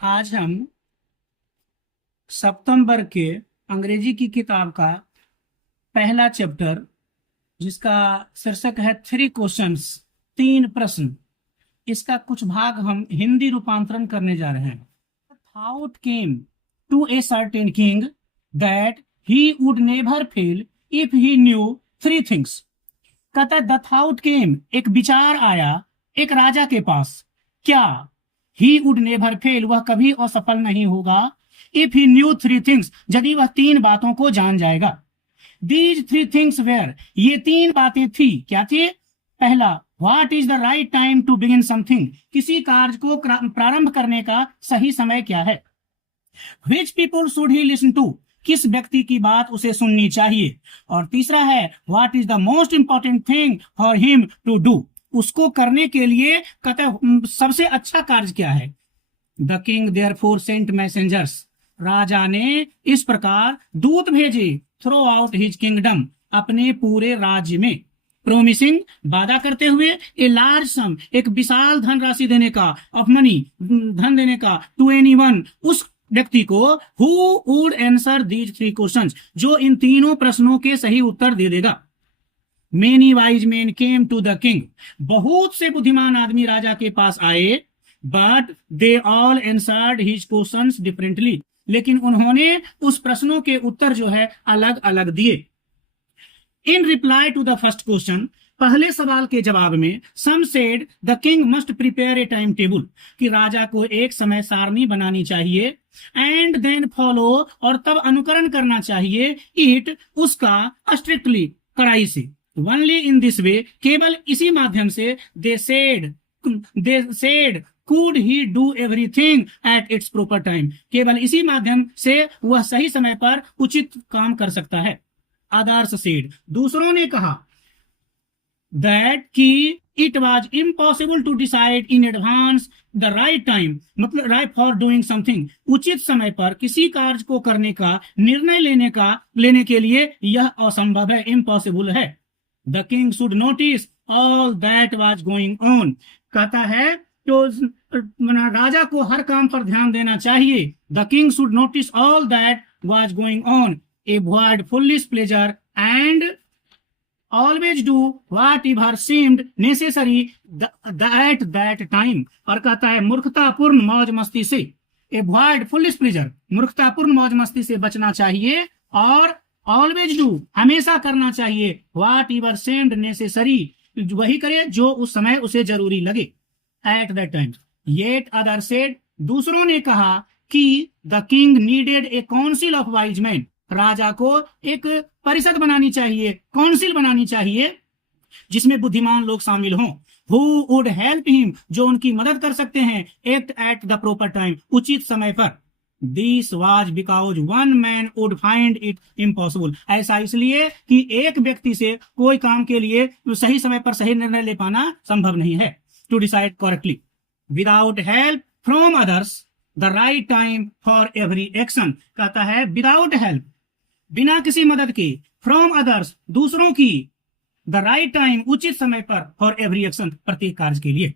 आज हम सप्तम वर्ग के अंग्रेजी की किताब का पहला चैप्टर, जिसका शीर्षक है 3 क्वेश्चंस, 3 प्रश्न, इसका कुछ भाग हम हिंदी रूपांतरण करने जा रहे हैं। Thought came to a certain king that he would never fail if he knew 3 things। कहता है द थाउट केम, एक विचार आया एक राजा के पास, क्या? ही वुड नेवर फेल, वह कभी असफल नहीं होगा। इफ ही न्यू 3 थिंग्स, यदि वह 3 बातों को जान जाएगा। दीज 3 थिंग्स वेयर, ये 3 बातें थी, क्या थी? पहला, what is the right time to begin something, किसी कार्य को प्रारंभ करने का सही समय क्या है। Which people should he listen to, किस व्यक्ति की बात उसे सुननी चाहिए। और तीसरा है, what is the most important thing for him to do, उसको करने के लिए कहते सबसे अच्छा कार्य क्या है। The king therefore sent messengers, राजा ने इस प्रकार दूत भेजे, थ्रू आउट हिज किंगडम, अपने पूरे राज्य में, प्रोमिसिंग, वादा करते हुए, ए लार्ज सम, एक विशाल धनराशि देने का, ऑफ मनी, धन देने का, टू एनीवन, उस व्यक्ति को, who would answer these 3 questions, जो इन तीनों प्रश्नों के सही उत्तर दे देगा। Many wise man came to the king, बहुत से बुद्धिमान आदमी राजा के पास आए, but they all answered his questions differently, लेकिन उन्होंने उस प्रश्नों के उत्तर जो है अलग अलग दिए। In reply to the first question, पहले सवाल के जवाब में, some said the king must prepare a time table, कि राजा को एक समय सारणी बनानी चाहिए, एंड देन फॉलो, और तब अनुकरण करना चाहिए, इट, उसका, स्ट्रिक्टली, कड़ाई से। ओनली इन दिस वे, केवल इसी माध्यम से, they said could he do everything at its proper time, केवल इसी माध्यम से वह सही समय पर उचित काम कर सकता है। Others said, दूसरों ने कहा, that कि it was impossible to decide in advance the right time, मतलब right for doing something, उचित समय पर किसी कार्य को करने का निर्णय लेने के लिए यह असंभव है, impossible है। The king should notice all that was going on, कहता है तो राजा को हर काम पर ध्यान देना चाहिए। The king should notice all that was going on, avoid foolish pleasure and always do whatever seemed necessary at that time, और कहता है मूर्खतापूर्ण मौज मस्ती से, avoid foolish pleasure, मूर्खतापूर्ण मौज मस्ती से बचना चाहिए, और always do, हमेशा करना चाहिए, whatever seemed necessary, वही करे जो उस समय उसे जरूरी लगे, at that time। Yet others said, दूसरों ने कहा कि the king needed a council of wise men, राजा को एक परिषद बनानी चाहिए, काउंसिल बनानी चाहिए, जिसमें बुद्धिमान लोग शामिल हों, who would help him, जो उनकी मदद कर सकते हैं, act at the proper time, उचित समय पर। This was because one man would find it impossible, ऐसा इसलिए कि एक व्यक्ति से कोई काम के लिए सही समय पर सही निर्णय ले पाना संभव नहीं है, to decide correctly, without help from others, the right time for every action, कहता है without help, बिना किसी मदद के, from others, दूसरों की, the right time, उचित समय पर, for every action, प्रत्येक कार्य के लिए।